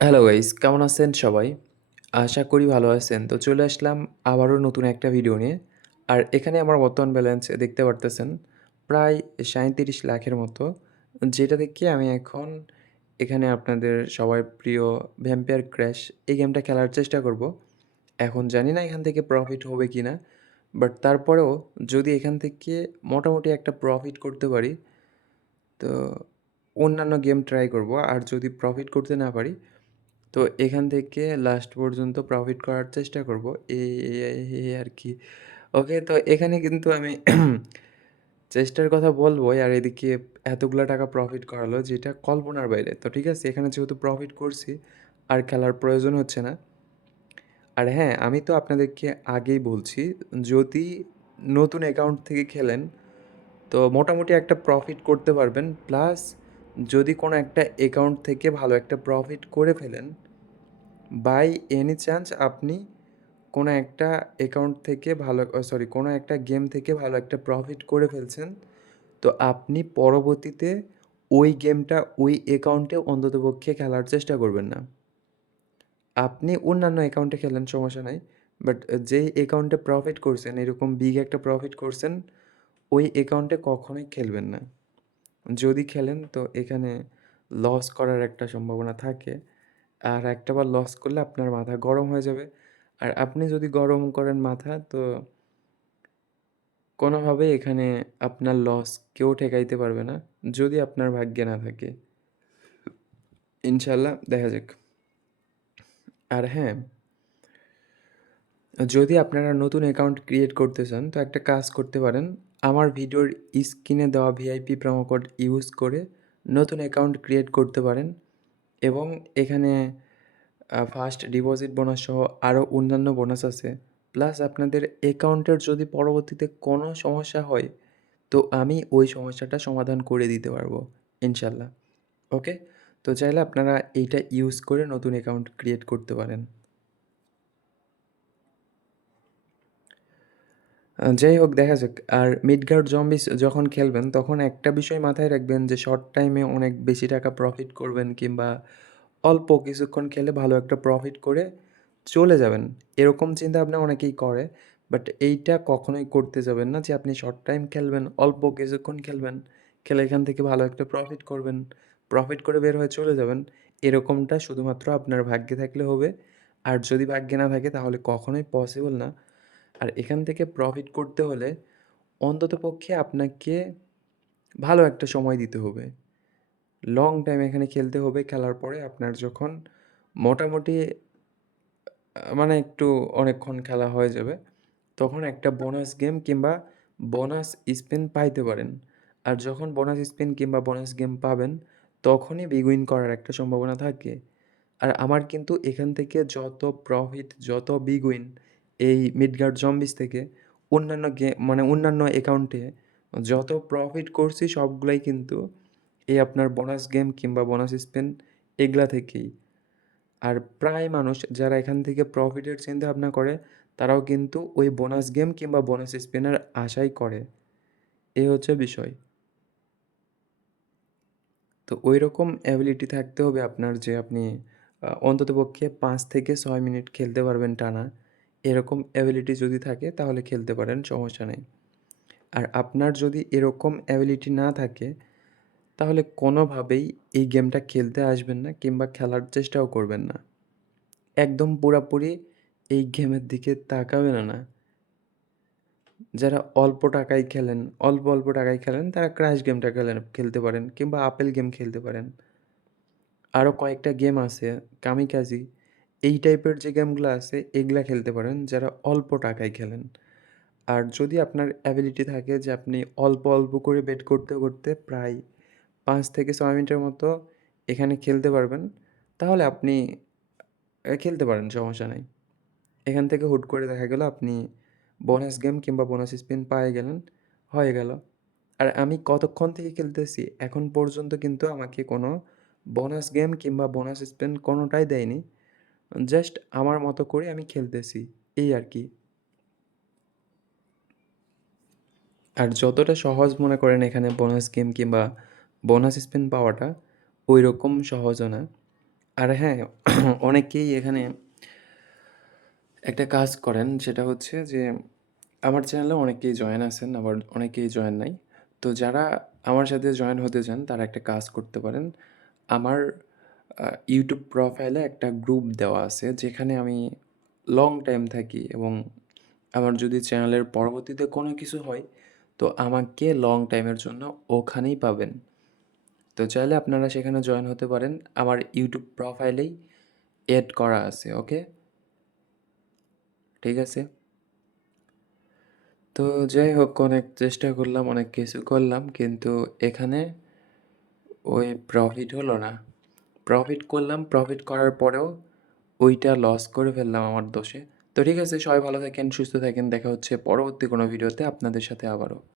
Hello guys, কেমন আছেন সবাই? আশা করি ভালো আছেন। তো চলে আসলাম আবারও নতুন একটা ভিডিও নিয়ে। আর এখানে আমার বর্তমান ব্যালেন্স দেখতে পারতেছেন প্রায় ৩৭ লাখের মতো। যেটা দেখে আমি এখন এখানে আপনাদের সবার প্রিয় ভ্যাম্পায়ার ক্র্যাশ এই গেমটা খেলার চেষ্টা করব। এখন জানি না এখান থেকে প্রফিট হবে কিনা। বাট তারপরেও যদি এখান থেকে মোটামুটি একটা প্রফিট করতে পারি, তো অন্যান্য গেম ট্রাই করব। আর যদি প্রফিট করতে না পারি, তো এখান থেকে লাস্ট পর্যন্ত প্রফিট করার চেষ্টা করব। এই আর কি। ওকে, তো এখানে কিন্তু আমি চেষ্টার কথা বলবোই, আর এদিকে এতগুলা টাকা প্রফিট করালো যেটা কল্পনার বাইরে। তো ঠিক আছে, এখানে যেহেতু প্রফিট করছি আর খেলার প্রয়োজন হচ্ছে না। আর হ্যাঁ, আমি তো আপনাদেরকে আগেই বলছি, যদি নতুন অ্যাকাউন্ট থেকে খেলেন তো মোটামুটি একটা প্রফিট করতে পারবেন। প্লাস যদি কোনো একটা অ্যাকাউন্ট থেকে ভালো একটা প্রফিট করে ফেলেন, বাই এনি চান্স আপনি কোনো একটা অ্যাকাউন্ট থেকে ভালো সরি কোনো একটা গেম থেকে ভালো একটা প্রফিট করে ফেলছেন, তো আপনি পরবর্তীতে ওই গেমটা ওই অ্যাকাউন্টে অন্ততপক্ষে খেলার চেষ্টা করবেন না। আপনি অন্যান্য অ্যাকাউন্টে খেলেন, সমস্যা নাই। বাট যেই অ্যাকাউন্টে প্রফিট করছেন, এরকম বিগ একটা প্রফিট করছেন, ওই অ্যাকাউন্টে কখনোই খেলবেন না। যদি খেলেন তো এখানে লস করার একটা সম্ভাবনা থাকে। আর একটাবার লস করলে আপনার মাথা গরম হয়ে যাবে। আর আপনি যদি গরম করেন মাথা, তো কোনোভাবেই এখানে আপনার লস কেউ ঠেকাইতে পারবে না, যদি আপনার ভাগ্যে না থাকে। ইনশাল্লাহ দেখা যাক। আর হ্যাঁ, যদি আপনারা নতুন অ্যাকাউন্ট ক্রিয়েট করতে চান তো একটা কাজ করতে পারেন। আমার ভিডিওর স্ক্রিনে দেওয়া ভিআইপি প্রোমো কোড ইউজ করে নতুন অ্যাকাউন্ট ক্রিয়েট করতে পারেন। এবং এখানে ফার্স্ট ডিপোজিট বোনাস সহ আরও অন্যান্য বোনাস আছে। প্লাস আপনাদের অ্যাকাউন্টের যদি পরবর্তীতে কোনো সমস্যা হয়, তো আমি ওই সমস্যাটা সমাধান করে দিতে পারবো ইনশাল্লাহ। ওকে? তো চাইলে আপনারা এইটা ইউজ করে নতুন অ্যাকাউন্ট ক্রিয়েট করতে পারেন। যাই হোক, দেখা যাক। আর মিডগার্ড জম্বিস যখন খেলবেন তখন একটা বিষয় মাথায় রাখবেন যে শর্ট টাইমে অনেক বেশি টাকা প্রফিট করবেন, কিংবা অল্প কিছুক্ষণ খেলে ভালো একটা প্রফিট করে চলে যাবেন। এরকম চিন্তাভাবনা অনেকেই করে। বাট এইটা কখনোই করতে যাবেন না যে আপনি শর্ট টাইম খেলবেন, অল্প কিছুক্ষণ খেলবেন, খেলে এখান থেকে ভালো একটা প্রফিট করবেন, প্রফিট করে বের হয়ে চলে যাবেন। এরকমটা শুধুমাত্র আপনার ভাগ্যে থাকলে হবে। আর যদি ভাগ্যে না থাকে তাহলে কখনোই পসিবল না। আর এখান থেকে প্রফিট করতে হলে অন্ততপক্ষে আপনাকে ভালো একটা সময় দিতে হবে। লং টাইম এখানে খেলতে হবে। খেলার পরে আপনার যখন মোটামুটি মানে একটু অনেকক্ষণ খেলা হয়ে যাবে, তখন একটা বোনাস গেম কিংবা বোনাস স্পিন পাইতে পারেন। আর যখন বোনাস স্পিন কিংবা বোনাস গেম পাবেন, তখনই বিগ উইন করার একটা সম্ভাবনা থাকে। আর আমার কিন্তু এখান থেকে যত প্রফিট, যত বিগ উইন এই মিডগার্ড জম্বিস থেকে অন্যান্য মানে অন্যান্য অ্যাকাউন্টে যত প্রফিট করছি সবগুলাই কিন্তু এই আপনার বোনাস গেম কিংবা বোনাস স্পিন এগুলা থেকেই। আর প্রায় মানুষ যারা এখান থেকে প্রফিটের চিন্তাভাবনা করে, তারাও কিন্তু ওই বোনাস গেম কিংবা বোনাস স্পিনের আশাই করে। এই হচ্ছে বিষয়। তো ওইরকম অ্যাবিলিটি থাকতে হবে আপনার যে আপনি অন্ততপক্ষে ৫ থেকে ৬ মিনিট খেলতে পারবেন টানা। এরকম অ্যাবিলিটি যদি থাকে তাহলে খেলতে পারেন, সমস্যা নেই। আর আপনার যদি এরকম অ্যাবিলিটি না থাকে, তাহলে কোনোভাবেই এই গেমটা খেলতে আসবেন না কিংবা খেলার চেষ্টাও করবেন না। একদম পুরাপুরি এই গেমের দিকে তাকাবেনও না। যারা অল্প টাকায় খেলেন, অল্প টাকায় খেলেন, তারা ক্র্যাশ গেমটা খেলতে পারেন কিংবা আপেল গেম খেলতে পারেন। আরও কয়েকটা গেম আছে, কামিকাজি, এই টাইপের যে গেমগুলো আছে এগুলা খেলতে পারেন যারা অল্প টাকায় খেলেন। আর যদি আপনার অ্যাবিলিটি থাকে যে আপনি অল্প করে বেট করতে প্রায় ৫ থেকে ৬ মিনিটের মতো এখানে খেলতে পারবেন, তাহলে আপনি খেলতে পারেন, সমস্যা নাই। এখান থেকে হুট করে দেখা গেল আপনি বোনাস গেম কিংবা বোনাস স্পিন পেয়ে গেলেন, হয়ে গেল। আর আমি কতক্ষণ থেকে খেলতেছি, এখন পর্যন্ত কিন্তু আমাকে কোনো বোনাস গেম কিংবা বোনাস স্পিন কোনোটাই দেয়নি। জাস্ট আমার মতো করে আমি খেলতেছি, এই আর কি। আর যতটা সহজ মনে করেন এখানে বোনাস গেম কিংবা বোনাস স্পিন পাওয়াটা, ওই রকম সহজও না। আর হ্যাঁ, অনেকেই এখানে একটা কাজ করেন সেটা হচ্ছে যে আমার চ্যানেলে অনেকেই জয়েন আছেন আবার অনেকেই জয়েন নাই। তো যারা আমার সাথে জয়েন হতে চান তারা একটা কাজ করতে পারেন। আমার ইউটিউব প্রোফাইলে একটা গ্রুপ দেওয়া আছে যেখানে আমি লং টাইম থাকি এবং আমার যদি চ্যানেলের পরবর্তীতে কোনো কিছু হয় তো আমাকে লং টাইমের জন্য ওখানেই পাবেন। তো চাইলে আপনারা সেখানে জয়েন হতে পারেন। আমার ইউটিউব প্রোফাইলেই এড করা আছে, ওকে? ঠিক আছে? তো যাই হোক অনেক চেষ্টা করলাম, অনেক কিছু করলাম কিন্তু এখানে ওই প্রফিট হলো না। প্রফিট করলাম, প্রফিট করার পরেও ওইটা লস করে ফেললাম আমার দোষে। তো ঠিক আছে, সবাই ভালো থাকেন, সুস্থ থাকেন। দেখা হচ্ছে পরবর্তী কোনো ভিডিওতে আপনাদের সাথে আবারও।